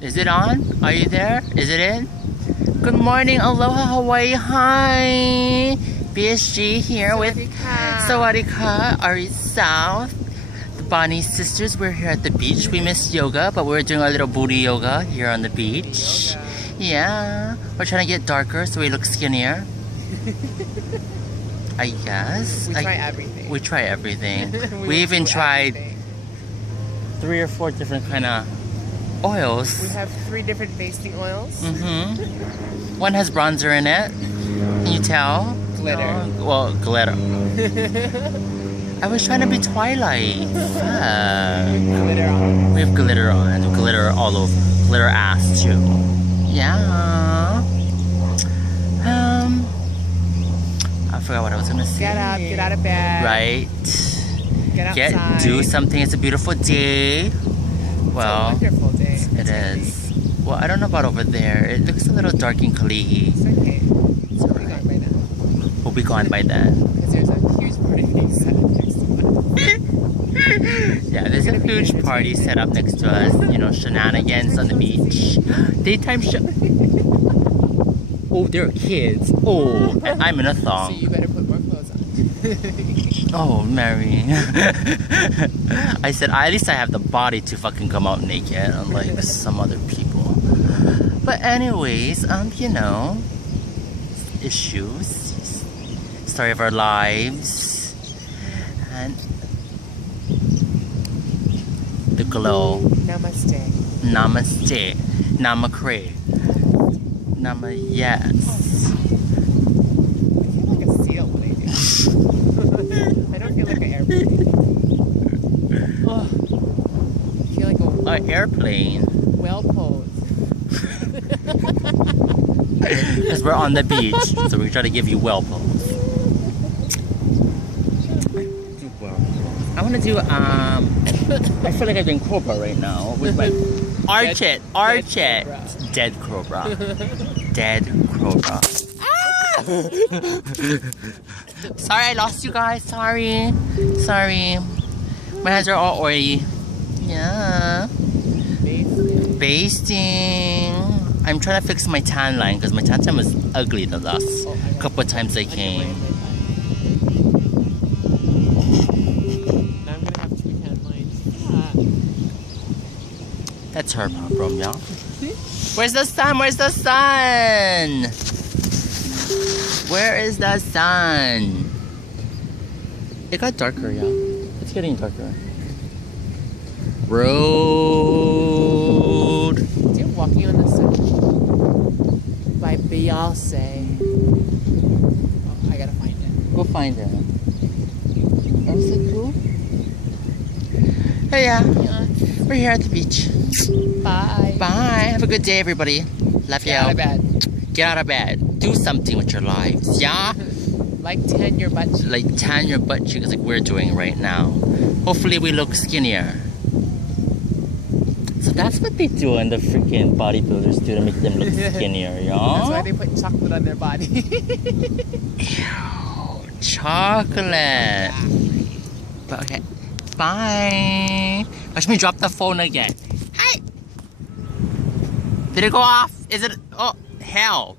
Is it on? Are you there? Is it in? Good morning, aloha, Hawaii, hi. BSG here with Sawadee ka, Ari South. The Bonnie sisters, we're here at the beach. We missed yoga, but we're doing a little booty yoga here on the beach. Yeah, we're trying to get darker so we look skinnier. I guess. We try everything. We try everything. we even tried 3 or 4 different kind of oils. We have 3 different basting oils. One has bronzer in it. Can you tell? Glitter. No? Well, glitter. I was trying to be Twilight. Glitter on. We have glitter on. Glitter all over. Glitter ass too. Yeah. I forgot what I was gonna say. Get up, get out of bed. Right. Get outside. Do something. It's a beautiful day. Well, it's a wonderful day. It is. Well, I don't know about over there. It looks a little dark in Kalihi. It's okay. It's We'll be gone by then. We'll be gone by then. Because there's a huge party set up next to us. Yeah, there's a huge party set up next to us. You know, shenanigans on the beach. Daytime Oh, there are kids. Oh, and I'm in a thong. So you better put more clothes on. Oh, Mary. I said, at least I have the body to fucking come out naked, unlike some other people. But anyways, you know, issues, story of our lives, and the glow. Namaste. Namaste. Namakre. Yes. I feel like a seal when I do. I don't feel like an airplane. Oh, I feel like An airplane. well posed. Because we're on the beach, so we try to give you well pose. I want to do, I feel like I'm doing Cobra right now with my... Arch it! Dead Cobra. Dead Cobra. Ah! Sorry, I lost you guys. Sorry. My hands are all oily. Yeah. Basting. I'm trying to fix my tan line because my tan line was ugly the last couple of times I came. Now I'm gonna have 2 tan lines. That's her problem, y'all. Where's the sun? Where is the sun? It got darker, y'all. It's getting darker. Road. You're walking on the sun by Beyonce. Oh, I gotta find it. Go find it. That's so cool. Hey, yeah. We're here at the beach. Bye. Bye. Have a good day, everybody. Love you. Get out of bed. Get out of bed. Do something with your lives, yeah? Like tan your butt cheeks. Like tan your butt cheeks like we're doing right now. Hopefully we look skinnier. So that's what they do in the freaking bodybuilders do to make them look skinnier, y'all. That's why they put chocolate on their body. Ew, chocolate. But okay. Bye. Watch me drop the phone again. Hey! Did it go off? Is it? Oh, hell.